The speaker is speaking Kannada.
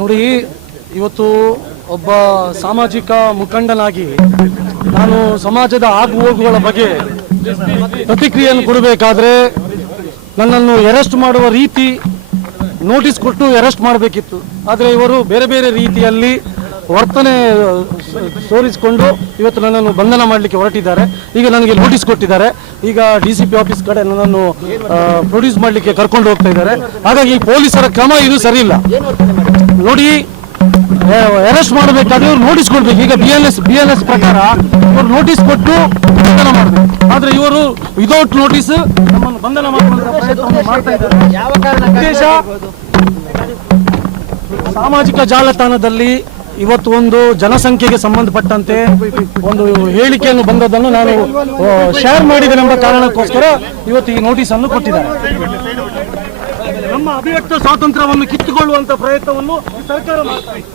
ನೋಡಿ, ಇವತ್ತು ಒಬ್ಬ ಸಾಮಾಜಿಕ ಮುಖಂಡನಾಗಿ ನಾನು ಸಮಾಜದ ಆಗು ಹೋಗುಗಳ ಬಗ್ಗೆ ಪ್ರತಿಕ್ರಿಯೆಯನ್ನು ಕೊಡಬೇಕಾದ್ರೆ ನನ್ನನ್ನು ಅರೆಸ್ಟ್ ಮಾಡುವ ರೀತಿ ನೋಟಿಸ್ ಕೊಟ್ಟು ಅರೆಸ್ಟ್ ಮಾಡಬೇಕಿತ್ತು. ಆದರೆ ಇವರು ಬೇರೆ ಬೇರೆ ರೀತಿಯಲ್ಲಿ ವರ್ತನೆ ತೋರಿಸಿಕೊಂಡು ಇವತ್ತು ನನ್ನನ್ನು ಬಂಧನ ಮಾಡಲಿಕ್ಕೆ ಹೊರಟಿದ್ದಾರೆ. ಈಗ ನನಗೆ ನೋಟಿಸ್ ಕೊಟ್ಟಿದ್ದಾರೆ. ಈಗ DCP ಆಫೀಸ್ ಕಡೆ ನನ್ನನ್ನು ಪ್ರೊಡ್ಯೂಸ್ ಮಾಡಲಿಕ್ಕೆ ಕರ್ಕೊಂಡು ಹೋಗ್ತಾ ಇದ್ದಾರೆ. ಹಾಗಾಗಿ ಪೊಲೀಸರ ಕ್ರಮ ಇದು ಸರಿ ಇಲ್ಲ. ನೋಡಿ, ಅರೆಸ್ಟ್ ಮಾಡಬೇಕಾದ್ರೆ ಇವರು ನೋಟಿಸ್ ಕೊಡ್ಬೇಕು. ಈಗ BNS ಪ್ರಕಾರ ಇವರು ನೋಟಿಸ್ ಕೊಟ್ಟು ಬಂಧನ ಮಾಡಬೇಕು. ಆದರೆ ಇವರು ವಿದೌಟ್ ನೋಟಿಸ್ ನಮ್ಮನ್ನು ಬಂಧನ ಮಾಡುವಂತಹ ಪ್ರಯತ್ನವನ್ನು ಮಾಡ್ತಾ ಇದ್ದಾರೆ. ಉದ್ದೇಶ, ಸಾಮಾಜಿಕ ಜಾಲತಾಣದಲ್ಲಿ ಇವತ್ತು ಒಂದು ಜನಸಂಖ್ಯೆಗೆ ಸಂಬಂಧಪಟ್ಟಂತೆ ಒಂದು ಹೇಳಿಕೆಯನ್ನು ಬಂದದ್ದನ್ನು ನಾನು ಶೇರ್ ಮಾಡಿದ್ದೇನೆಂಬ ಕಾರಣಕ್ಕೋಸ್ಕರ ಇವತ್ತು ಈ ನೋಟಿಸ್ ಅನ್ನು ಕೊಟ್ಟಿದ್ದಾರೆ. ನಮ್ಮ ಅಭಿವ್ಯಕ್ತ ಸ್ವಾತಂತ್ರ್ಯವನ್ನು ಕಿತ್ತುಕೊಳ್ಳುವಂತ ಪ್ರಯತ್ನವನ್ನು ಸರ್ಕಾರ ಮಾಡ್ತಾ ಇದೆ.